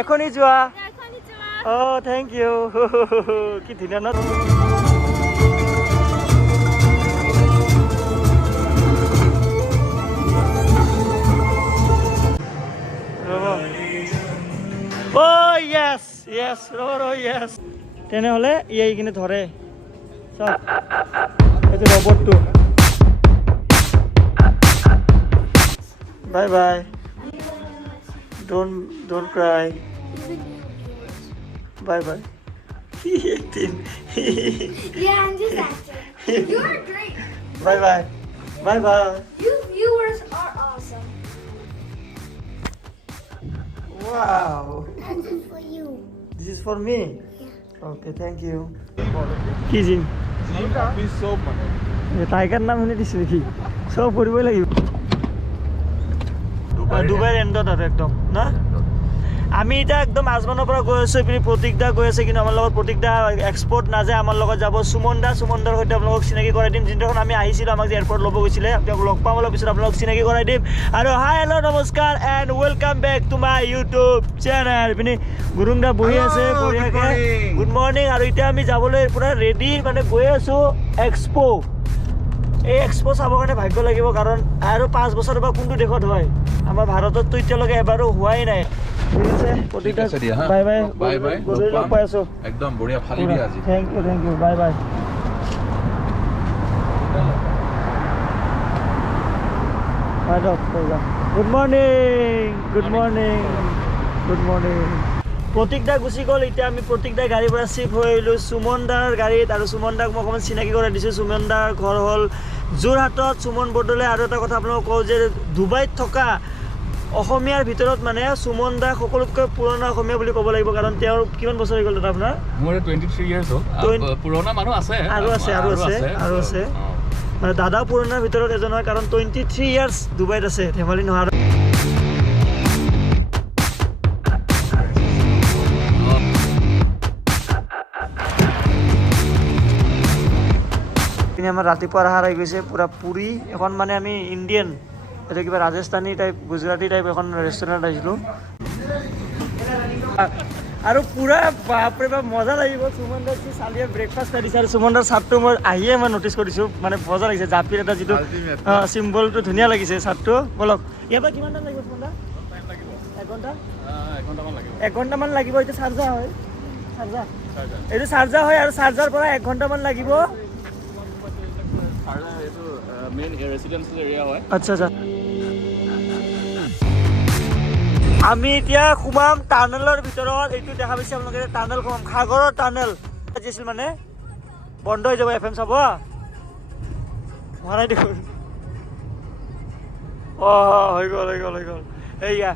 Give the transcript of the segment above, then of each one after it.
এখনই যোৱা অ' thank U কি ধুনীয়া ন অ' য়েছ য়েছ য়েছ তেনেহ'লে ই কিনে ধৰে চাওক এইটো ৰবটটো bye bye don't cry bye bye Yeah, I'm just acting. You're great. bye bye bye bye You viewers are awesome. wow This is for you. this is for me Yeah. okay thank you কি gym tiger নাম শুনি দিছিল কি সব কৰিবই লাগিব ডুবাইৰ এণ্ডত আৰু একদম না আমি এতিয়া একদম আজমানৰ পৰা গৈ আছোঁ এইপিনে প্ৰতীকদা গৈ আছে কিন্তু আমাৰ লগত প্ৰতীকদা এক্সপৰ্ট নাযায় আমাৰ লগত যাব সুমনদাৰ সৈতে আপোনালোকক চিনাকি কৰাই দিম যিদিনাখন আমি আহিছিলোঁ আমাক যে এয়াৰপৰ্ট ল'ব গৈছিলে তেওঁক লগ পাম অলপ পিছত আপোনালোকক চিনাকি কৰাই দিম আৰু হাই হেল্ল' নমস্কাৰ and welcome back to my YouTube channel এইপিনে গুৰুংদা বহি আছে বঢ়িয়াকৈ গুড মৰ্ণিং আৰু এতিয়া আমি যাবলৈ পূৰা ৰেডি মানে গৈ আছোঁ এক্সপো এই এক্সপো চাবৰ কাৰণে ভাগ্য লাগিব কাৰণ আৰু 5 বছৰৰ পৰা কোনটো দেশত হয় আমাৰ ভাৰতততো এতিয়ালৈকে এবাৰো হোৱাই নাই ঠিক আছে বাই বাই বাই বাই লগ পাই আছোঁ একদম বঢ়িয়া ফালি দিয়া আজি thank you bye bye good morning প্ৰতীকদা গুচি গ'ল এতিয়া আমি প্ৰতীকদাৰ গাড়ীৰ পৰা শ্বিফ্ট হৈ আহিলোঁ সুমনদাৰ গাড়ীত আৰু সুমনদাক মই অকণমান চিনাকি কৰাই দিছোঁ সুমনদাৰ ঘৰ হ'ল যোৰহাটত সুমন বৰদলৈ আৰু এটা কথা আপোনালোকক কওঁ যে ডুবাইত থকা অসমীয়াৰ ভিতৰত মানে সুমন দা সকলোতকৈ পুৰণা অসমীয়া বুলি ক'ব লাগিব কাৰণ তেওঁৰ কিমান বছৰ হৈ গ'ল দাদা আপোনাৰ মোৰ 23 ইয়াৰ্ছ হ'ল পুৰণা মানুহ আছে আৰু আছে মানে দাদা পুৰণাৰ ভিতৰত এজন হয় কাৰণ 23 ইয়াৰ্ছ ডুবাইত আছে ধেমালি নহয় আমাৰ ৰাতিপুৱা আহাৰ হৈ গৈছে পুৰা পুৰি এখন মানে আমি ইণ্ডিয়ান এইটো কিবা ৰাজস্থানী টাইপ গুজৰাটী টাইপ এখন ৰেষ্টুৰেণ্ট আহিছিলোঁ আৰু পুৰা বাপৰে বাপ মজা লাগিব সুমনদাৰ চালিয়ে ব্ৰেকফাষ্ট খাই দিছে আৰু সুমনদাৰ চাৰ্টটো মই আহিয়ে মই ন'টিছ কৰিছোঁ মানে মজা লাগিছে জাপিৰ এটা যিটো চিম্বলটো ধুনীয়া লাগিছে চাৰ্টটো বলক ইয়াৰ পৰা কিমান টাইম লাগিব সুমনদা এঘণ্টামান লাগিব এইটো চাৰ্জাৰ হয় এইটো চাৰ্জাৰ হয় আৰু চাৰ্জাৰ পৰা 1 ঘণ্টামান লাগিব আচ্ছা আমি এতিয়া সোমাম টানেলৰ ভিতৰত এইটো দেখা পাইছে আপোনালোকে টানেল সোমাম সাগৰৰ টানেল আছিল মানে বন্ধ হৈ যাব FM চাব মৰাই দেখোন হৈ গ'ল এইয়া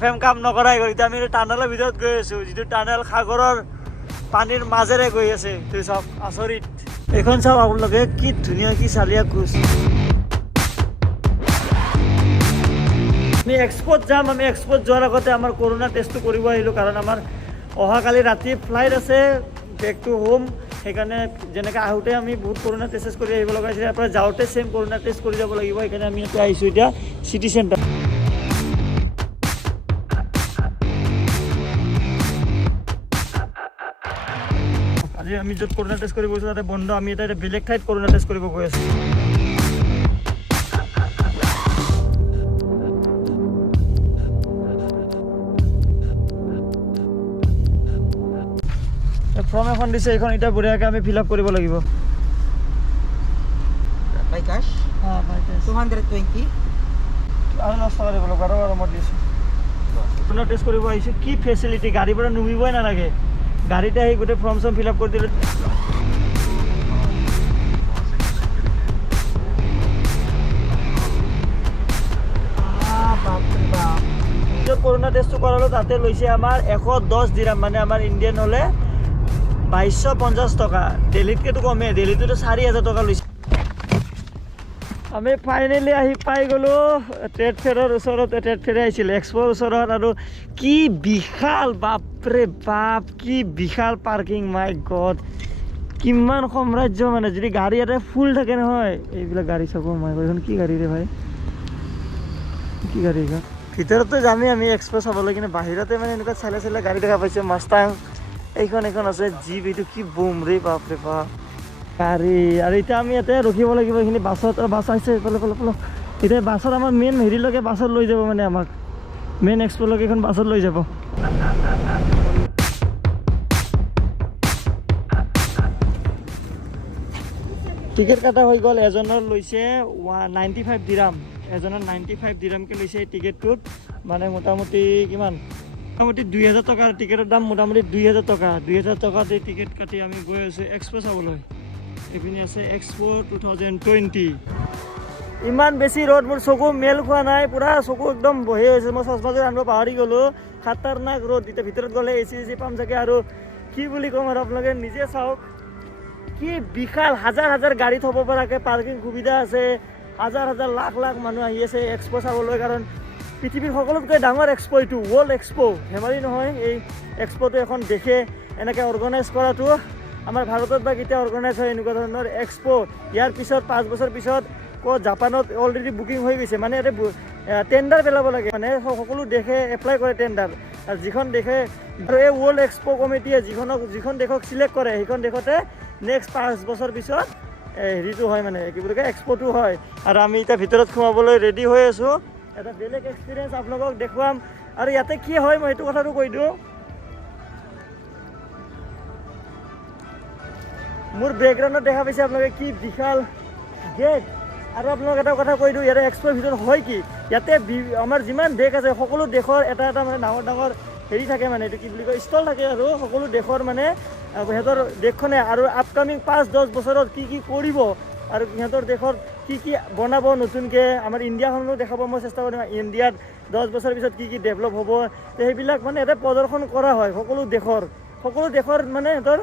FM কাম নকৰা হৈ গ'ল এতিয়া আমি টানেলৰ ভিতৰত গৈ আছোঁ যিটো টানেল সাগৰৰ পানীৰ মাজেৰে গৈ আছে তুমি চাওক আচৰিত এইখন চাওক আপোনালোকে কি ধুনীয়া কি চালিয়া ক্ৰুজ আমি এক্সপোত যাম আমি এক্সপোত যোৱাৰ আগতে আমাৰ কৰোণা টেষ্টটো কৰিব আহিলোঁ কাৰণ আমাৰ অহাকালি ৰাতি ফ্লাইট আছে বেক টু হোম সেইকাৰণে যেনেকৈ আহোঁতে আমি বহুত কৰোণা টেষ্ট কৰি আহিব লগা হৈছিলে ইয়াৰ পৰা যাওঁতে ছেম কৰোণা টেষ্ট কৰি যাব লাগিব সেইকাৰণে আমি ইয়াতে আহিছোঁ এতিয়া চিটি চেণ্টাৰ আজি আমি য'ত কৰোণা টেষ্ট কৰিব গৈছোঁ তাতে বন্ধ আমি এটা বেলেগ ঠাইত কৰোণা টেষ্ট কৰিব গৈ আছোঁ ফৰ্ম এখন দিছে এইখন এতিয়া বঢ়িয়াকৈ আমি ফিল আপ কৰিব লাগিব By cash? By cash 220. আৰু 10 টকা দিব লাগিব আৰু মই দিছোঁ কৰোণা টেষ্ট কৰিব আহিছোঁ কি ফেচিলিটি গাড়ীৰ পৰা নুমিবই নালাগে গাড়ীতে আহি গোটেই ফৰ্ম চৰ্ম ফিল আপ কৰি দিলে কৰোণা টেষ্টটো কৰালোঁ তাতে লৈছে আমাৰ 110 দিৰাম মানে আমাৰ ইণ্ডিয়ান হ'লে 2250 টকা দিল্লীতকৈতো কমেই দিল্লীটোতো 4000 টকা লৈছে আমি ফাইনেলি আহি পাই গ'লোঁ ট্ৰেড ফেয়াৰৰ ওচৰত ট্ৰেড ফেয়াৰ আহিছিল এক্সপোৰ ওচৰত আৰু কি বিশাল বাপৰে বাপ কি বিশাল পাৰ্কিং মাই গড কিমান সাম্ৰাজ্য মানে যদি গাড়ী এটা ফুল থাকে নহয় এইবিলাক গাড়ী চাব মাই গড এইখন কি গাড়ী ৰে ভাই কি গাড়ী এইখন ভিতৰতো যামেই আমি এক্সপো চাবলৈ, কিন্তু বাহিৰতে মানে এনেকুৱা চালে চালে গাড়ী দেখা পাইছোঁ। মাষ্টাং এইখন আছে জীপ, এইটো কি বুম ৰে বাপৰে বাপ গাড়ী। আৰু এতিয়া আমি ইয়াতে ৰখিব লাগিব এইখিনি বাছত, বাছ আহিছে এইফালে ফালে। এতিয়া বাছত আমাৰ মেইন হেৰিলৈকে বাছত লৈ যাব, মানে আমাক মেইন এক্সপোলৈকে এইখন বাছত লৈ যাব। টিকেট কটা হৈ গ'ল, এজনৰ লৈছে 95 দিৰাম, এজনৰ 95 দিৰামকৈ লৈছে এই টিকেটটোত। মানে মোটামুটি কিমান, মোটামুটি 2000 টকাৰ টিকেটৰ দাম, মোটামুটি 2000 টকা। 2000 টকাত এই টিকেট কাটি আমি গৈ আছোঁ এক্সপো চাবলৈ। এইপিনে আছে এক্সপো 2020। ইমান বেছি ৰ'দ, মোৰ চকু মেল খোৱা নাই, পূৰা চকু একদম বহি হৈছে। মই চচমাযোৰ আনিব পাহৰি গ'লোঁ, খাতাৰনাক ৰ'দ। এতিয়া ভিতৰত গ'লে এচি পাম চাগে। আৰু কি বুলি ক'ম আৰু আপোনালোকে নিজে চাওক, কি বিশাল হাজাৰ হাজাৰ গাড়ী থ'ব পৰাকৈ পাৰ্কিং সুবিধা আছে। হাজাৰ হাজাৰ লাখ লাখ মানুহ আহি আছে এক্সপো চাবলৈ, কাৰণ পৃথিৱীৰ সকলোতকৈ ডাঙৰ এক্সপো এইটো, ৱৰ্ল্ড এক্সপো, ধেমালি নহয়। এই এক্সপোটো এখন দেশে এনেকৈ অৰ্গেনাইজ কৰাটো, আমাৰ ভাৰতত বা কেতিয়া অৰ্গেনাইজ হয় এনেকুৱা ধৰণৰ এক্সপো। ইয়াৰ পিছত 5 বছৰ পিছত ক'ত জাপানত অলৰেডি বুকিং হৈ গৈছে। মানে ইয়াতে টেণ্ডাৰ পেলাব লাগে, মানে সকলো দেশে এপ্লাই কৰে টেণ্ডাৰ। আৰু যিখন দেশে, আৰু এই ৱৰ্ল্ড এক্সপো কমিটিয়ে যিখন দেশক চিলেক্ট কৰে, সেইখন দেশতে নেক্সট 5 বছৰ পিছত হেৰিটো হয়, মানে কি বুলি কয় এক্সপোটো হয়। আৰু আমি এতিয়া ভিতৰত সোমাবলৈ ৰেডি হৈ আছোঁ। এটা বেলেগ এক্সপিৰিয়েঞ্চ আপোনালোকক দেখুৱাম। আৰু ইয়াতে কি হয় মই সেইটো কথাটো কৈ দিওঁ, মোৰ বেকগ্ৰাউণ্ডত দেখা পাইছে আপোনালোকে কি বিশাল গেট। আৰু আপোনালোক এটা কথা কৈ দিওঁ, ইয়াতে এক্সপোৰ ভিতৰত হয় কি, ইয়াতে আমাৰ যিমান দেশ আছে সকলো দেশৰ এটা এটা মানে ডাঙৰ ডাঙৰ হেৰি থাকে, মানে এইটো কি বুলি কয় ষ্টল থাকে। আৰু সকলো দেশৰ মানে সিহঁতৰ দেশখনে আৰু আপকামিং 5-10 বছৰত কি কি কৰিব, আৰু সিহঁতৰ দেশত কি কি বনাব নতুনকৈ, আমাৰ ইণ্ডিয়াখনো দেখাব মই চেষ্টা কৰিম। ইণ্ডিয়াত 10 বছৰ পিছত কি কি ডেভেলপ হ'ব, তো সেইবিলাক মানে ইয়াতে প্ৰদৰ্শন কৰা হয়। সকলো দেশৰ মানে সিহঁতৰ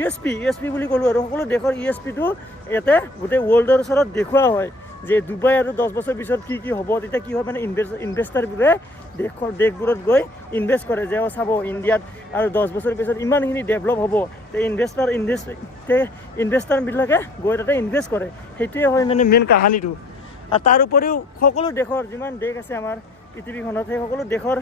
USP বুলি ক'লোঁ, আৰু সকলো দেশৰ USPটো ইয়াতে গোটেই ৱৰ্ল্ডৰ ওচৰত দেখুওৱা হয়, যে ডুবাই আৰু 10 বছৰ পিছত কি কি হ'ব। তেতিয়া কি হয় মানে ইনভেষ্টাৰবোৰে দেশবোৰত গৈ ইনভেষ্ট কৰে, যে চাব ইণ্ডিয়াত আৰু 10 বছৰ পিছত ইমানখিনি ডেভেলপ হ'ব। তো ইনভেষ্টাৰবিলাকে গৈ তাতে ইনভেষ্ট কৰে। সেইটোৱে হয় মানে মেইন কাহানীটো। আৰু তাৰ উপৰিও সকলো দেশৰ যিমান দেশ আছে আমাৰ পৃথিৱীখনত, সেই সকলো দেশৰ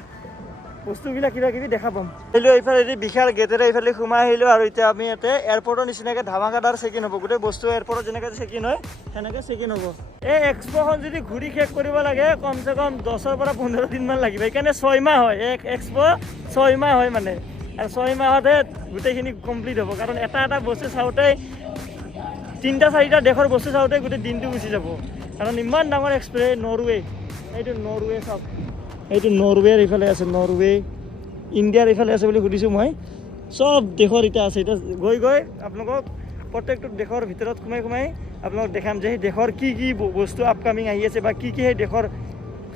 বস্তুবিলাক কিবা কিবি দেখা পাম। আহিলোঁ এইফালে বিশাল গেটেৰে এইফালে সোমাই আহিলোঁ। আৰু এতিয়া আমি ইয়াতে এয়াৰপৰ্টৰ নিচিনাকৈ ধামাকাদাৰ চেকিন হ'ব, গোটেই বস্তু এয়াৰপৰ্টত যেনেকৈ চেকিন হয় সেনেকৈ চেকিন হ'ব। এই এক্সপোখন যদি ঘূৰি শেষ কৰিব লাগে কমচে কম 10ৰ পৰা 15 দিনমান লাগিব। সেইকাৰণে 6 মাহ হয়, এক্সপো 6 মাহ হয় মানে। আৰু 6 মাহতে গোটেইখিনি কমপ্লিট হ'ব, কাৰণ এটা এটা বস্তু চাওঁতে 3-4টা দেশৰ বস্তু চাওঁতে গোটেই দিনটো গুচি যাব, কাৰণ ইমান ডাঙৰ এক্সপো। নৰৱে, এইটো নৰৱে চাওক, এইটো নৰৱেৰ এইফালে আছে, নৰৱে ইণ্ডিয়াৰ এইফালে আছে বুলি সুধিছোঁ মই। চব দেশৰ এতিয়া আছে। এতিয়া গৈ আপোনালোকক প্ৰত্যেকটো দেশৰ ভিতৰত সোমাই আপোনালোকক দেখাম যে সেই দেশৰ কি কি বস্তু আপকামিং আহি আছে, বা কি কি সেই দেশৰ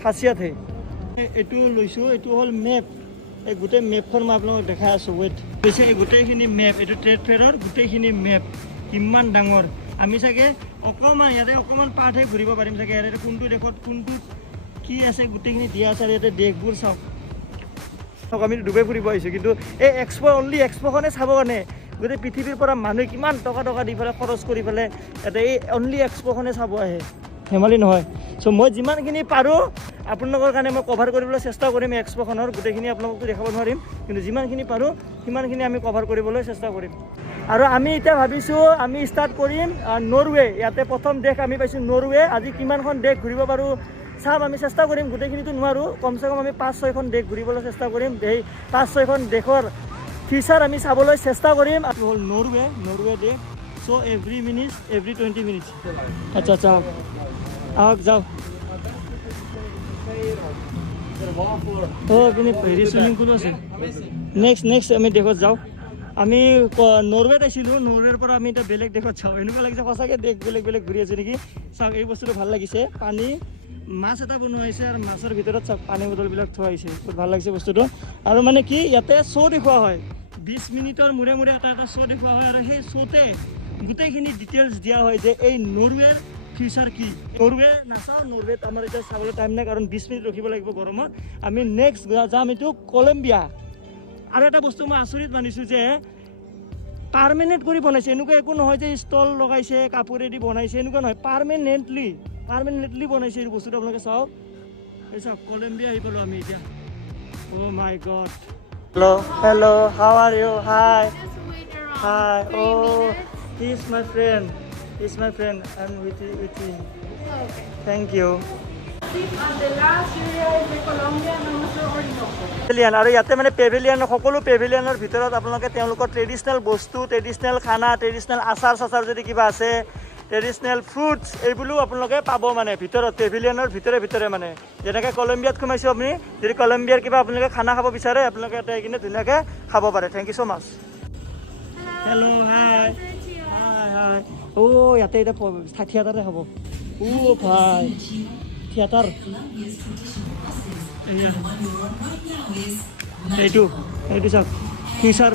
খাচিয়াত। এইটো লৈছোঁ, এইটো হ'ল মেপ। এই গোটেই মেপখন মই আপোনালোকক দেখাই আছোঁ। ৱেইট হৈছে এই গোটেইখিনি মেপ, এইটো ট্ৰেড ফেয়াৰৰ গোটেইখিনি মেপ কিমান ডাঙৰ। আমি চাগে অকণমান ইয়াতে অকণমান পাৰ্টহে ঘূৰিব পাৰিম চাগে। ইয়াতে কোনটো দেশত কোনটো কি আছে গোটেইখিনি দিয়া আছে। আৰু ইয়াতে দেশবোৰ চাওক, আমি ডুবাই ফুৰিব আহিছোঁ, কিন্তু এই অনলি এক্সপোখনে চাবৰ কাৰণে গোটেই পৃথিৱীৰ পৰা মানুহে কিমান টকা দি পেলাই খৰচ কৰি পেলাই ইয়াতে এই অনলি এক্সপোখনে চাব আহে, ধেমালি নহয়। চ' মই যিমানখিনি পাৰোঁ আপোনালোকৰ কাৰণে মই কভাৰ কৰিবলৈ চেষ্টা কৰিম। এক্সপোখনৰ গোটেইখিনি আপোনালোকতো দেখাব নোৱাৰিম, কিন্তু যিমানখিনি পাৰোঁ সিমানখিনি আমি কভাৰ কৰিবলৈ চেষ্টা কৰিম। আৰু আমি এতিয়া ভাবিছোঁ আমি ষ্টাৰ্ট কৰিম নৰৱে। ইয়াতে প্ৰথম দেশ আমি পাইছোঁ নৰৱে। আজি কিমানখন দেশ ঘূৰিব পাৰোঁ চাম, আমি চেষ্টা কৰিম। গোটেইখিনিতো নোৱাৰোঁ, কমচে কম আমি 5-6খন দেশ ঘূৰিবলৈ চেষ্টা কৰিম। সেই 5-6খন দেশৰ ফিচাৰ আমি চাবলৈ চেষ্টা কৰিম। আৰু হ'ল নৰৱে দেশ। চ' এভৰি 20 মিনিটছ। আচ্ছা আহক যাওঁ। আপুনি হেৰি চুইমিং পুলো আছে। নেক্সট আমি দেশত যাওঁ। আমি নৰৱেত আছিলোঁ, নৰৱেৰ পৰা আমি এতিয়া বেলেগ দেশত চাওঁ। এনেকুৱা লাগিছে সঁচাকৈ দেশ বেলেগ ঘূৰি আছোঁ নেকি। চাওক এই বস্তুটো ভাল লাগিছে, পানী মাছ এটা বনোৱা হৈছে, আৰু মাছৰ ভিতৰত চাওক পানী বটলবিলাক থোৱা হৈছে। বহুত ভাল লাগিছে বস্তুটো। আৰু মানে কি ইয়াতে শ্ব' দেখুওৱা হয়, 20 মিনিটৰ মূৰে এটা শ্ব' দেখুওৱা হয়। আৰু সেই শ্ব'তে গোটেইখিনি ডিটেইলছ দিয়া হয় যে এই নৰৱেৰ ফিউচাৰ কি। নৰৱে নাচাওঁ, নৰৱেত আমাৰ এতিয়া চাবলৈ টাইম নাই, কাৰণ 20 মিনিট ৰখিব লাগিব গৰমত। আমি নেক্সট যাম এইটো কলম্বিয়া। আৰু এটা বস্তু মই আচৰিত মানিছোঁ যে পাৰ্মানেণ্ট কৰি বনাইছে। এনেকুৱা একো নহয় যে ষ্টল লগাইছে কাপোৰেদি বনাইছে, এনেকুৱা নহয়। পাৰ্মানেণ্টলি বনাইছে এই বস্তুটো। আপোনালোকে চাওক এই চাওক কলম্বিয়া আহি পালোঁ আমি এতিয়া oh' my God hello' how are you hi Just wait around hi 3 অ' minutes. He is my friend I am with him Okay. Thank you De la ciudad de Colombia, no nuestro Orinoco. Pavilion আৰু ইয়াতে মানে পেভিলিয়ান সকলো পেভিলিয়ানৰ ভিতৰত আপোনালোকে তেওঁলোকৰ traditional বস্তু traditional খানা ট্ৰেডিশ্যনেল আচাৰ চাচাৰ যদি কিবা আছে ট্ৰেডিশ্যনেল ফ্ৰুটছ এইবোৰো আপোনালোকে পাব মানে ভিতৰত পেভিলিয়নৰ ভিতৰে মানে যেনেকৈ কলম্বিয়াত সোমাইছোঁ আপুনি যদি কলম্বিয়াৰ কিবা আপোনালোকে খানা খাব বিচাৰে আপোনালোকে ইয়াতে আহি কিনে ধুনীয়াকৈ খাব পাৰে thank you so' much hello' hi hi oh' ইয়াতে এতিয়া থিয়েটাৰে হ'ব অ' ভাই থিয়েটাৰ এইটো চাওক ফিউচাৰ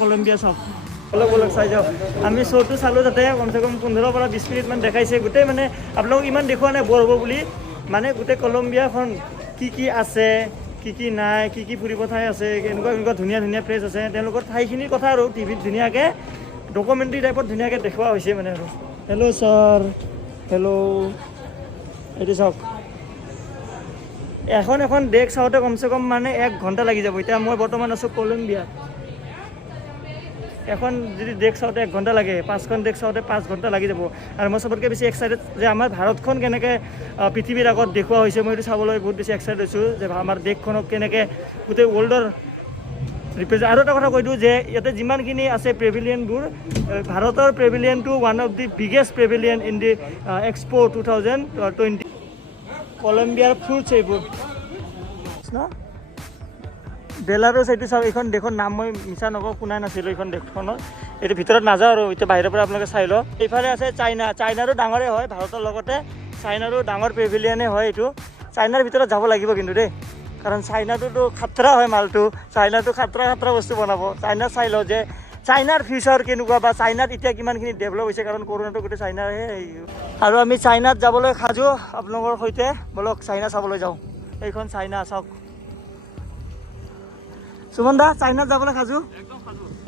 কলম্বিয়া চাওক অলপ চাই যাওক আমি শ্ব'টো চালোঁ তাতে কমচে কম 15 পৰা 20 মিনিটমান দেখাইছে গোটেই মানে আপোনালোকক ইমান দেখুওৱা নাই বৰ হ'ব বুলি মানে গোটেই কলম্বিয়াখন কি আছে কি নাই কি ফুৰিব ঠাই আছে এনেকুৱা ধুনীয়া প্লেচ আছে তেওঁলোকৰ ঠাইখিনিৰ কথা আৰু টিভিত ধুনীয়াকৈ ডকুমেণ্টাৰী টাইপত ধুনীয়াকৈ দেখুওৱা হৈছে মানে আৰু হেল্ল' ছাৰ হেল্ল' এইটো চাওক এখন দেশ চাওঁতে কমচে কম মানে 1 ঘণ্টা লাগি যাব এতিয়া মই বৰ্তমান আছোঁ কলম্বিয়াত এখন যদি দেশ চাওঁতে 1 ঘণ্টা লাগে 5খন দেশ চাওঁতে 5 ঘণ্টা লাগি যাব আৰু মই চবতকৈ বেছি এক্সাইটেড যে আমাৰ ভাৰতখন কেনেকৈ পৃথিৱীৰ আগত দেখুওৱা হৈছে মই এইটো চাবলৈ বহুত বেছি এক্সাইটেড হৈছোঁ যে আমাৰ দেশখনক কেনেকৈ গোটেই ৱৰ্ল্ডৰ ৰিপ্ৰেজেণ্ট আৰু এটা কথা কৈ দিওঁ যে ইয়াতে যিমানখিনি আছে পেভিলিয়নবোৰ ভাৰতৰ পেভিলিয়নটো one of the biggest pavilion in the expo 2020 কলম্বিয়াৰ ফ্ৰুটছ এইবোৰ ন বেলাৰুছ এইটো চাওক এইখন দেশৰ নাম মই মিছা নকওঁ শুনাই নাছিলোঁ এইখন দেশখনৰ এইটো ভিতৰত নাযাওঁ আৰু এতিয়া বাহিৰৰ পৰা আপোনালোকে চাই লওক এইফালে আছে চাইনাৰো ডাঙৰে হয় ভাৰতৰ লগতে চাইনাৰো ডাঙৰ পেভিলিয়নে হয় এইটো চাইনাৰ ভিতৰত যাব লাগিব কিন্তু দেই কাৰণ চাইনাটোতো খাতৰা হয় মালটো চাইনাটো খাতৰা বস্তু বনাব চাইনা চাই লওঁ যে চাইনাৰ ফিউচাৰ কেনেকুৱা বা চাইনাত এতিয়া কিমানখিনি ডেভেলপ হৈছে কাৰণ কৰোণাটো গোটেই চাইনাৰহে আৰু আমি চাইনাত যাবলৈ সাজু আপোনালোকৰ সৈতে বলক চাইনা চাবলৈ যাওঁ এইখন চাইনা চাওক সুমন দা চাইনাত যাবলৈ সাজু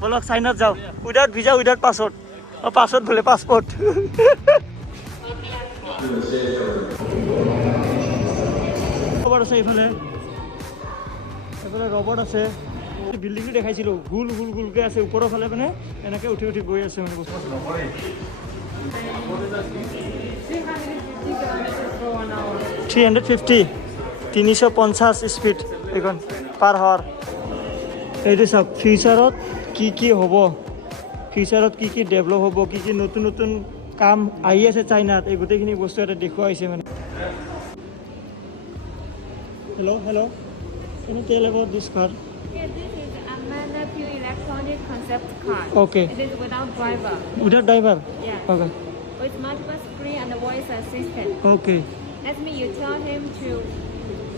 বলক চাইনাত যাওঁ উইদাউট ভিজা উইদাউট পাছপৰ্ট পাছপৰ্ট বোলে পাছপৰ্ট ৰবট আছে এইফালে ৰবট আছে বিল্ডিংটো দেখাইছিলোঁ গোলকৈ আছে ওপৰৰ ফালে মানে এনেকৈ উঠি গৈ আছে মানে বস্তু 350 স্পীড এইখন পাৰ হৱাৰ এইটো চাওক ফিউচাৰত কি হ'ব ফিউচাৰত কি ডেভেলপ হ'ব কি নতুন কাম আহি আছে চাইনাত এই গোটেইখিনি বস্তু এটা দেখুওৱা হৈছে মানে hello' Can you tell about this car? Yeah, this is a Amanda Pure electronic concept car. Okay. It is without driver. Without driver? Yeah. Okay. With multiple screen and a voice assistant. Okay. That means you tell him to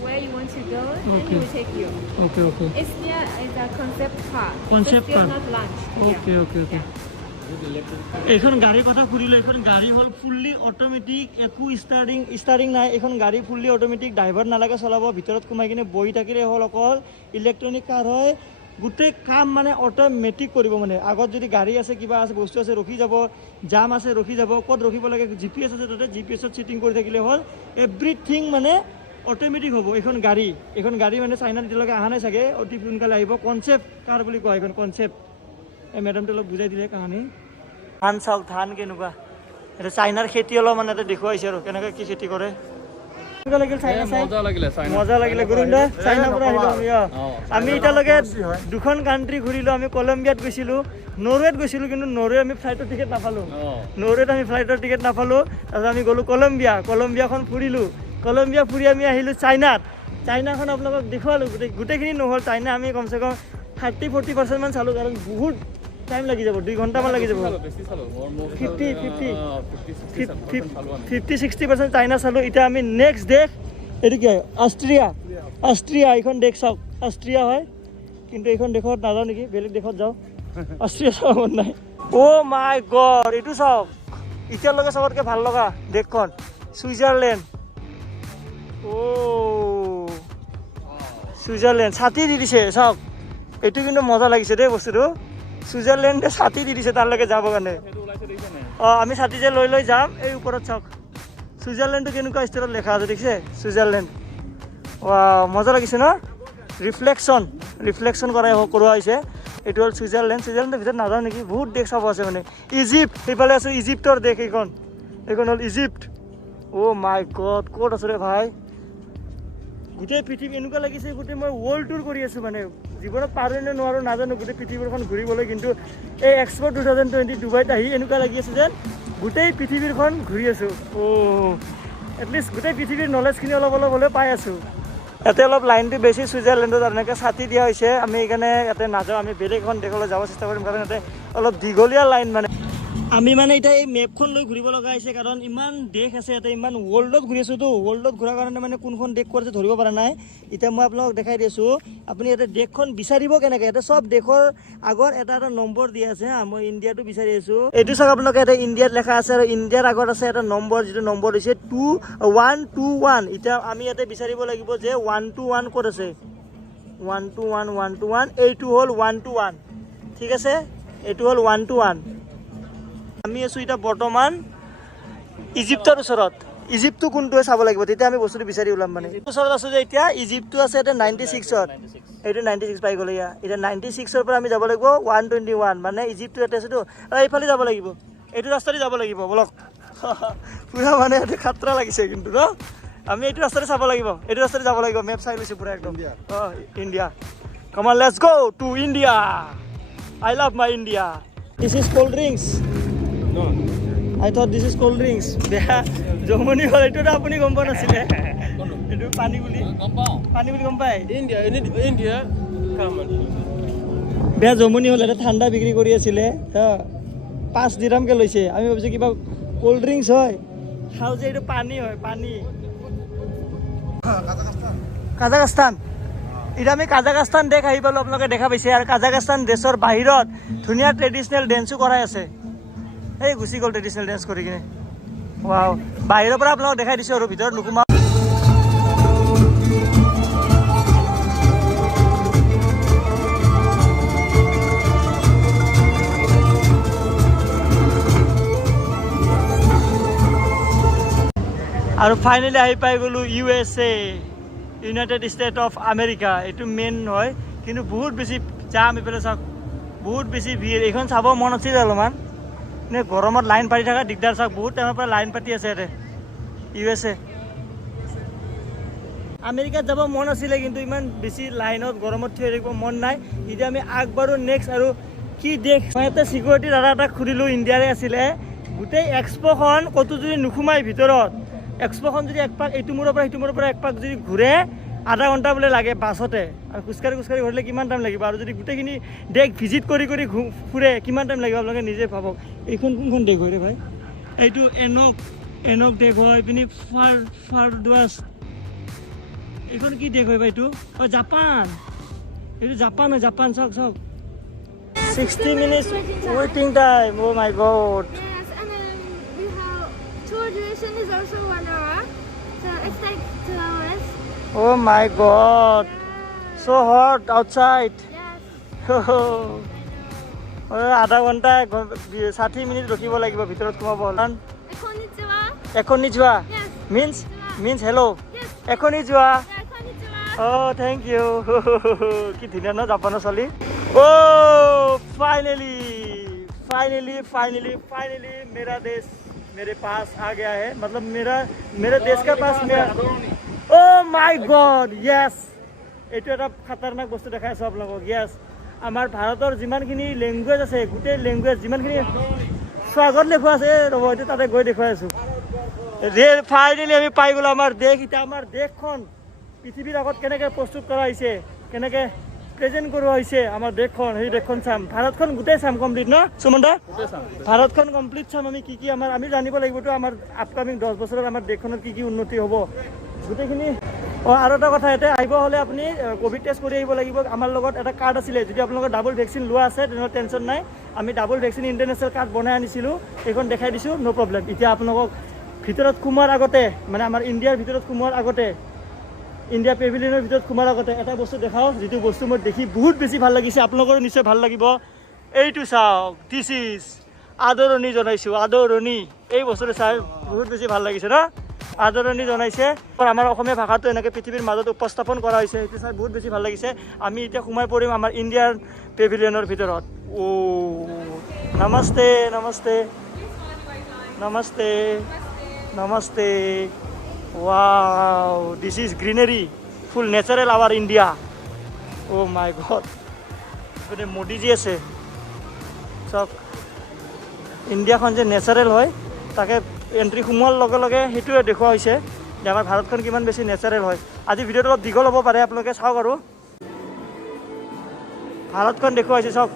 where you want to go, and Okay. he will take you. Okay. It's still is a concept car. Concept it's still car. not launched. Okay. এইখন গাড়ীৰ কথা সুধিলোঁ এইখন গাড়ী হ'ল fully automatic একো starting নাই এইখন গাড়ী ফুল্লি অট'মেটিক ড্ৰাইভাৰ নালাগে চলাব ভিতৰত সোমাই কিনে বহি থাকিলে হ'ল অকল ইলেক্ট্ৰনিক কাৰ হয় গোটেই কাম মানে অট'মেটিক কৰিব মানে আগত যদি গাড়ী আছে কিবা আছে বস্তু আছে ৰখি যাব জাম আছে ৰখি যাব ক'ত ৰখিব লাগে GPS আছে তাতে GPSত ছেটিং কৰি থাকিলে হ'ল এভৰিথিং মানে অট'মেটিক হ'ব এইখন গাড়ী মানে চাইনাত এতিয়ালৈকে অহা নাই চাগে অতি সোনকালে আহিব কনচেপ্ট কাৰ বুলি কয় এইখন কনচেপ্ট এই মেডামটো অলপ বুজাই দিলে কাহানী ধান চাওক ধান কেনেকুৱা এটা চাইনাৰ খেতি অলপ মানে এটা দেখুৱাইছে আৰু কেনেকৈ কি খেতি কৰে মজা লাগিলে গুৰুন্দা চাইনাৰ পৰা আহিলোঁ আমি এতিয়ালৈকে 2খন কাণ্ট্ৰি ঘূৰিলোঁ আমি কলম্বিয়াত গৈছিলোঁ নৰৱেত গৈছিলোঁ কিন্তু নৰৱে আমি ফ্লাইটৰ টিকেট নাপালোঁ নৰৱেত আমি ফ্লাইটৰ টিকেট নাপালোঁ তাৰপিছত আমি গ'লোঁ কলম্বিয়াখন ফুৰিলোঁ কলম্বিয়া ফুৰি আমি আহিলোঁ চাইনাখন আপোনালোকক দেখুৱালোঁ গোটেইখিনি নহ'ল চাইনা আমি কমচে কম 30-40% মান চালোঁ কাৰণ বহুত টাইম লাগি যাব 2 ঘণ্টামান লাগি যাব 50-60% চাইনা চালোঁ এতিয়া আমি নেক্সট দেশ এইটো কি হয় অষ্ট্ৰিয়া এইখন দেশ চাওক অষ্ট্ৰিয়া হয় কিন্তু এইখন দেশত নাযাওঁ নেকি বেলেগ দেশত যাওঁ অষ্ট্ৰিয়া চাব মন নাই অ' মাই গড এইটো চাওক এতিয়ালৈকে চবতকৈ ভাল লগা দেশখন ছুইজাৰলেণ্ড ছুইজাৰলেণ্ড ছাতি দি দিছে চাওক এইটো কিন্তু মজা লাগিছে দেই বস্তুটো ছুইজাৰলেণ্ডে ছাতি দি দিছে তাৰলৈকে যাবৰ কাৰণে আমি ছাতি যে লৈ যাম এই ওপৰত চাওক ছুইজাৰলেণ্ডটো কেনেকুৱা ষ্টাইলত লেখা আছে দেখিছে ছুইজাৰলেণ্ড মজা লাগিছে ন ৰিফ্লেকশ্যন কৰোৱা হৈছে এইটো হ'ল ছুইজাৰলেণ্ডৰ ভিতৰত নাযাওঁ নেকি বহুত দেশ চাব আছে মানে ইজিপ্ত সেইফালে আছোঁ ইজিপ্তৰ দেশ এইখন হ'ল ইজিপ্ত অ' মাই গড ক'ত আছোঁ ৰে ভাই গোটেই পৃথিৱী এনেকুৱা লাগিছে গোটেই মই ৱৰ্ল্ড টুৰ কৰি আছোঁ মানে জীৱনত পাৰোঁ নে নোৱাৰোঁ নাজানো গোটেই পৃথিৱীখন ঘূৰিবলৈ কিন্তু এই এক্সপো 2020 ডুবাইত আহি এনেকুৱা লাগি আছে যেন গোটেই পৃথিৱীখন ঘূৰি আছোঁ এটলিষ্ট গোটেই পৃথিৱীৰ নলেজখিনি অলপ হ'লেও পাই আছোঁ ইয়াতে অলপ লাইনটো বেছি ছুইজাৰলেণ্ডত এনেকৈ ছাতি দিয়া হৈছে আমি সেইকাৰণে ইয়াতে নাযাওঁ আমি বেলেগ এখন দেশলৈ যাব চেষ্টা কৰিম কাৰণ ইয়াতে অলপ দীঘলীয়া লাইন মানে আমি মানে এতিয়া এই মেপখন লৈ ঘূৰিব লগা হৈছে কাৰণ ইমান দেশ আছে ইয়াতে ইমান ৱৰ্ল্ডত ঘূৰি আছোঁতো ৱৰ্ল্ডত ঘূৰাৰ কাৰণে মানে কোনখন দেশ কৰিছে ধৰিব পৰা নাই এতিয়া মই আপোনালোকক দেখাই দিছোঁ আপুনি ইয়াতে দেশখন বিচাৰিব কেনেকৈ ইয়াতে চব দেশৰ আগত এটা নম্বৰ দিয়া আছে হা মই ইণ্ডিয়াটো বিচাৰি আছোঁ এইটো চাওক আপোনালোকে ইয়াতে ইণ্ডিয়াত লেখা আছে আৰু ইণ্ডিয়াৰ আগত আছে এটা নম্বৰ যিটো নম্বৰ দিছে 121 এতিয়া আমি ইয়াতে বিচাৰিব লাগিব যে 121 ক'ত আছে 121 এইটো হ'ল 121 ঠিক আছে এইটো হ'ল 121 আমি আছোঁ এতিয়া বৰ্তমান ইজিপ্তৰ ওচৰত ইজিপ্তটো কোনটোৱে চাব লাগিব তেতিয়া আমি বস্তুটো বিচাৰি ওলাম মানে ওচৰত আছোঁ যে এতিয়া ইজিপ্তটো আছে এতিয়া 96ত এইটো 96 পাই গ'লে এতিয়া 96ৰ পৰা আমি যাব লাগিব 121 মানে ইজিপ্তটো ইয়াতে আছেতো এইফালে যাব লাগিব এইটো ৰাস্তাতে যাব লাগিব বলক পুৰা মানে ইয়াতে খাতৰা লাগিছে কিন্তু ন আমি এইটো ৰাস্তাতে চাব লাগিব এইটো ৰাস্তাতে যাব লাগিব মেপ চাই লৈছোঁ পুৰা একদম India come on let's go to India I love my India this is cold drinks I thought this is cold drinks. বেয়া জমনি হ'ল এইটোতো আপুনি গম পোৱা নাছিলে এইটো পানী বুলি গম পায় India, come on. বেয়া জমনি হ'ল এটা ঠাণ্ডা বিক্ৰী কৰি আছিলে 5 দিৰামকৈ লৈছে আমি ভাবিছোঁ কিবা কোল্ড ড্ৰিংকছ হয় খাওঁ যে এইটো পানী হয় পানী কাজাখস্তান এতিয়া আমি কাজাখস্তান দেশ আহি পালোঁ আপোনালোকে দেখা পাইছে আৰু কাজাখস্তান দেশৰ বাহিৰত ধুনীয়া ট্ৰেডিশ্যনেল ডেন্সো কৰাই আছে এই গুচি গ'ল ট্ৰেডিশ্যনেল ডেন্স কৰি কিনে ৱাও বাহিৰৰ পৰা আপোনালোকক দেখাই দিছোঁ আৰু ভিতৰত নোসোমাওঁ আৰু ফাইনেলি আহি পাই গ'লোঁ USA United state of America এইটো মেইন হয় কিন্তু বহুত বেছি জাম এইফালে চাওক বহুত বেছি ভিৰ এইখন চাব মন আছিল অলপমান নে গৰমত লাইন পাতি থকা দিগদাৰ চাওক বহুত টাইমৰ পৰা লাইন পাতি আছে ইয়াতে USA আমেৰিকাত যাব মন আছিলে কিন্তু ইমান বেছি লাইনত গৰমত থিয় থাকিব মন নাই এতিয়া আমি আগবাঢ়ো নেক্সট আৰু কি দেশ মই ইয়াতে চিকিউৰিটি দাদা এটাক সুধিলোঁ ইণ্ডিয়াৰে আছিলে গোটেই এক্সপ'খন ক'তো যদি নোসোমাই ভিতৰত এক্সপ'খন যদি একপাক এইটো মূৰৰ পৰা সিটো মূৰৰ পৰা একপাক যদি ঘূৰে আধা ঘণ্টা বোলে লাগে বাছতে আৰু খোজকাঢ়ি ঘূৰিলে কিমান টাইম লাগিব আৰু যদি গোটেইখিনি দেশ ভিজিট কৰি ফুৰে কিমান টাইম লাগিব আপোনালোকে নিজে ভাবক এইখন কোনখন দেশ হয় ৰে ভাই এইটো এনক দেশ হয় এইপিনি ফাৰদুৱাছ এইখন কি দেশ হয় ভাই এইটো জাপান এইটো জাপান হয় জাপান চাওক 60 minutes waiting time oh my god Yes, and then we have tour duration is also 1 hour, so it's like 2 hours. oh my god so hot outside Yes. আধা ঘণ্টা 60 মিনিট ৰখিব লাগিব ভিতৰত সোমাব Konnichiwa. এখনি যোৱা Yes. Means hello' Yes. এখনি যোৱা Yeah, konnichiwa. Oh, thank you. কি ধুনীয়া ন জাপানৰ ছোৱালী Oh, finally मेरा देश मेरे पास आ गया है मतलब मेरा देश का पास मेरा Oh my God, yes. এইটো এটা খাতাৰনাক বস্তু দেখাই আছোঁ আপোনালোকক yes আমাৰ ভাৰতৰ যিমানখিনি লেংগুৱেজ আছে গোটেই লেংগুৱেজ যিমানখিনি স্বাগত লেখোৱা আছে ৰ'ব এইটো তাতে গৈ দেখুৱাই আছোঁ ফাইনেলি আমি পাই গ'লোঁ আমাৰ দেশ এতিয়া আমাৰ দেশখন পৃথিৱীৰ আগত কেনেকৈ প্ৰস্তুত কৰা হৈছে কেনেকৈ প্ৰেজেণ্ট কৰোৱা হৈছে আমাৰ দেশখন সেই দেশখন চাম ভাৰতখন গোটেই চাম কমপ্লিট ন সুমন ভাৰতখন কমপ্লিট চাম আমি কি আমি জানিব লাগিবতো আমাৰ আপকামিং 10 বছৰত আমাৰ দেশখনত কি উন্নতি হ'ব গোটেইখিনি আৰু এটা কথা ইয়াতে আহিব হ'লে আপুনি ক'ভিড টেষ্ট কৰি আহিব লাগিব আমাৰ লগত এটা কাৰ্ড আছিলে যদি আপোনালোকৰ ডাবল ভেকচিন লোৱা আছে তেনেহ'লে টেনশ্যন নাই আমি ডাবল ভেকচিন ইণ্টাৰনেশ্যনেল কাৰ্ড বনাই আনিছিলোঁ সেইখন দেখাই দিছোঁ ন' প্ৰব্লেম এতিয়া আপোনালোকক ভিতৰত সোমোৱাৰ আগতে মানে আমাৰ ইণ্ডিয়াৰ ভিতৰত সোমোৱাৰ আগতে ইণ্ডিয়া পেভিলিয়নৰ ভিতৰত সোমাৰ আগতে এটা বস্তু দেখাওঁ যিটো বস্তু মই দেখি বহুত বেছি ভাল লাগিছে আপোনালোকৰো নিশ্চয় ভাল লাগিব এইটো চাওক দিছ ইজ আদৰণি জনাইছোঁ আদৰণি এই বস্তুটো চাই বহুত বেছি ভাল লাগিছে ন আদৰণি জনাইছে। আমাৰ অসমীয়া ভাষাটো এনেকৈ পৃথিৱীৰ মাজত উপস্থাপন কৰা হৈছে, সেইটো চাই বহুত বেছি ভাল লাগিছে। আমি এতিয়া সোমাই পৰিম আমাৰ ইণ্ডিয়ান পেভিলিয়নৰ ভিতৰত। Namaste namaste namaste namaste. Wow, this is greenery, full natural our India. My God, এইপিনে মোদীজী আছে। চাওক, ইণ্ডিয়াখন যে নেচাৰেল হয় তাকে এণ্ট্ৰি সোমোৱাৰ লগে লগে সেইটোৱে দেখুওৱা হৈছে যে আমাৰ ভাৰতখন কিমান বেছি নেচাৰেল হয়। আজি ভিডিঅ'টো অলপ দীঘল হ'ব পাৰে, আপোনালোকে চাওক আৰু ভাৰতখন দেখুওৱা হৈছে। চাওক,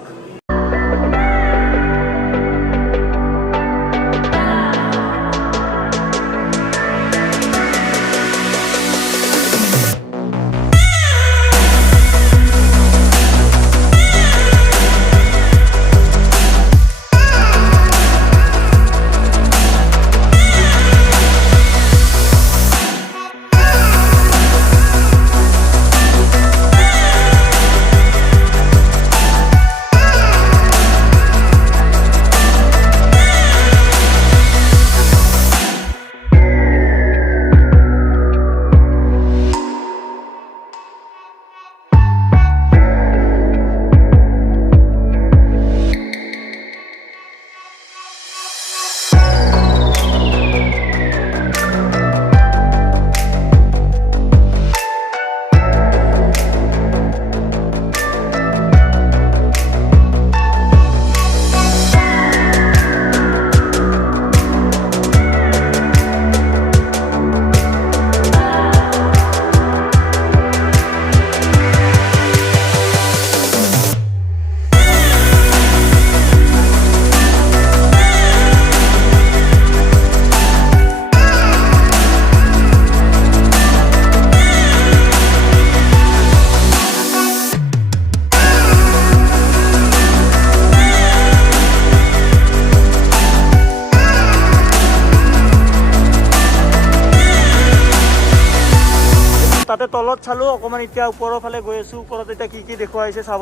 তাতে তলত চালোঁ অকণমান, এতিয়া ওপৰৰ ফালে গৈ আছোঁ। ওপৰত এতিয়া কি কি দেখুওৱা হৈছে চাব।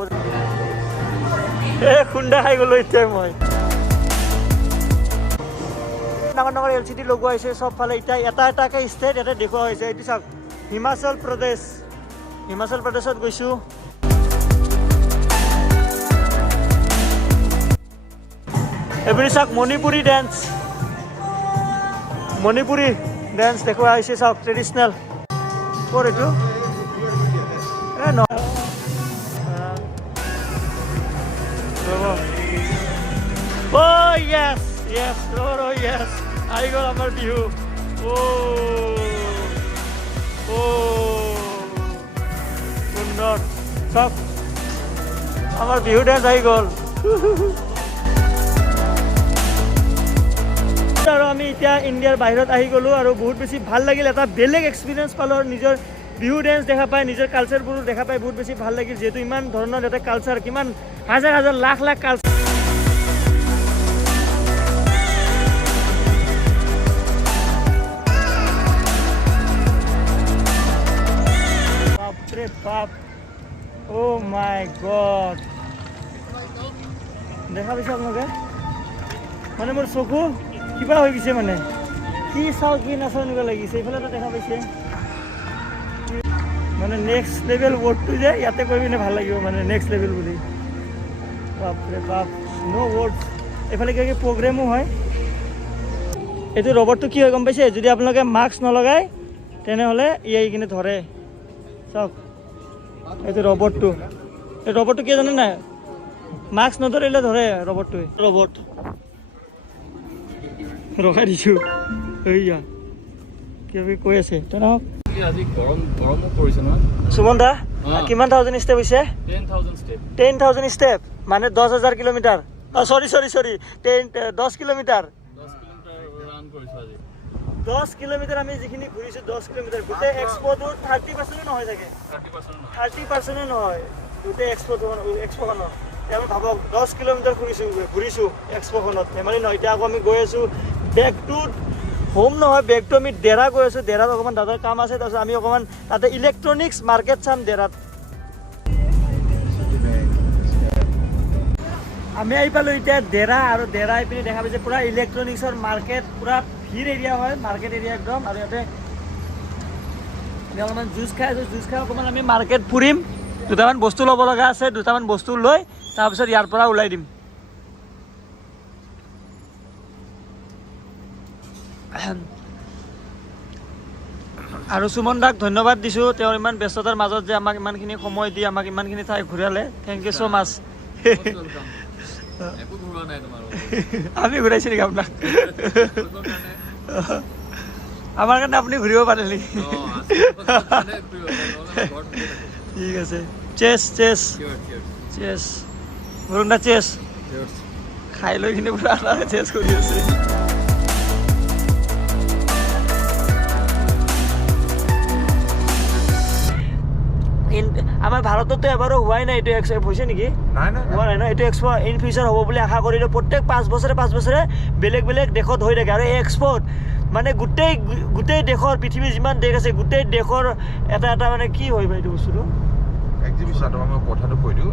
খুন্দা খাই গ'লোঁ এতিয়া মই। ডাঙৰ ডাঙৰ LCD লগোৱা হৈছে চবফালে। এতিয়া এটা এটাকৈ ষ্টেট ইয়াতে দেখুওৱা হৈছে। এইটো চাওক, হিমাচল প্ৰদেশ। হিমাচল প্ৰদেশত গৈছোঁ। এইপিনে চাওক, মণিপুৰী ডেন্স। মণিপুৰী ডেন্স দেখুওৱা হৈছে। চাওক, ট্ৰেডিশ্যনেল। ক'ৰ এইটো? য়েছ য়েছ, য়েছ, আহি গ'ল আমাৰ বিহু। সুন্দৰ। চাওক, আমাৰ বিহু ডেন্স আহি গ'ল। আৰু আমি এতিয়া ইণ্ডিয়াৰ বাহিৰত আহি গ'লোঁ আৰু বহুত বেছি ভাল লাগিল। এটা বেলেগ এক্সপিৰিয়েঞ্চ পালোঁ আৰু নিজৰ বিহু ডেন্স দেখা পাই, নিজৰ কালচাৰবোৰ দেখা পাই বহুত বেছি ভাল লাগিল। যিহেতু ইমান ধৰণৰ এটা কালচাৰ, কিমান হাজাৰ হাজাৰ লাখ লাখ কালচাৰ। বাপৰে বাপ, মাই গড, দেখা পাইছে আপোনালোকে? মানে মোৰ চকু কিবা হৈ গৈছে, মানে কি চাওঁ কি নাচাওঁ এনেকুৱা লাগিছে। এইফালে এটা দেখা পাইছে, মানে নেক্সট লেভেল ৱৰ্ডটো যে ইয়াতে কৈ পিনে ভাল লাগিব, মানে নেক্সট লেভেল বুলি। বাপৰে বাপ, ন' ৱৰ্ডছ। এইফালে কিবা কিবি প্ৰগ্ৰেমো হয়। এইটো ৰবটটো কি হয় গম পাইছে? যদি আপোনালোকে মাস্ক নলগায় তেনেহ'লে ই আহি কিনে ধৰে। চাওক, এইটো ৰবটটো। এই ৰবটটো কি জানে নাই? মাস্ক নধৰিলে ধৰে ৰবটটোৱে। ৰবট ৰখাই দিছোঁ। এইয়া কিবা কৈ আছে তেনেহ'লে। আজি গৰমো পৰিছে নহয়। সুমন দা, কিমান 1000 ষ্টেপ হৈছে? 10,000 ষ্টেপ। 10,000 ষ্টেপ মানে 10,000 কিলোমিটাৰ। চৰি 10 কিলোমিটাৰ। 10 কিলোমিটাৰ ৰান কৰিছোঁ আজি। 10 কিলোমিটাৰ আমি যিখিনি ঘূৰিছোঁ, 10 কিলোমিটাৰ গোটেই এক্সপ'টোৰ 30% নহয় চাগে। 30% নহয় গোটেই এক্সপ'খনৰ। আমি ভাবক 10 কিলোমিটাৰ ঘূৰিছোঁ এক্সপ'খনত, ধেমালি নহয়। এতিয়া আকৌ আমি গৈ আছোঁ বেক টু হোম নহয়, বেক টু আমি দেৰা গৈ আছোঁ। দেৰাত অকণমান দাদাৰ কাম আছে, তাৰপিছত আমি অকণমান তাতে ইলেক্ট্ৰনিক্স মাৰ্কেট চাম দেৰাত। আমি আহি পালোঁ এতিয়া দেৰা, আৰু দেৰা আহি পিনে দেখা পাইছে পূৰা ইলেক্ট্ৰনিক্সৰ মাৰ্কেট, পূৰা ভিৰ এৰিয়া হয় মাৰ্কেট এৰিয়া একদম আৰু ইয়াতে অলপমান জুচ খাই আছোঁ জুচ খাই অকণমান আমি মাৰ্কেট ফুৰিম দুটামান বস্তু ল'ব লগা আছে দুটামান বস্তু লৈ তাৰপিছত ইয়াৰ পৰা ওলাই দিম আৰু সুমন দাক ধন্যবাদ দিছোঁ তেওঁৰ ইমান ব্যস্ততাৰ মাজত যে আমাক ইমানখিনি সময় দি আমাক ইমানখিনি ঠাই ঘূৰালে থেংক ইউ ছ' মাছ একো ঘূৰা নাই তোমাৰ আমি ঘূৰাইছোঁ নেকি আপোনাক আমাৰ কাৰণে আপুনি ঘূৰিব পাৰে নেকি ঠিক আছে চেছ চেছ চেছ বৰুণ দা চেছ খাই লৈ কিনে পুৰা চেছ কৰি আছে আমাৰ ভাৰততো এবাৰো হোৱাই নাই এইটো এক্সপো হৈছে নেকি হোৱা নাই ন এইটো এক্সপো ইন ফিউচাৰ হ'ব বুলি আশা কৰিলোঁ প্ৰত্যেক 5 বছৰে বেলেগ বেলেগ দেশত হৈ থাকে আৰু এই এক্সপোত মানে গোটেই দেশৰ পৃথিৱীৰ যিমান দেশ আছে গোটেই দেশৰ এটা মানে কি হয় বা এইটো বস্তুটো এক্সিবিশ্যন মই কথাটো কৈ দিওঁ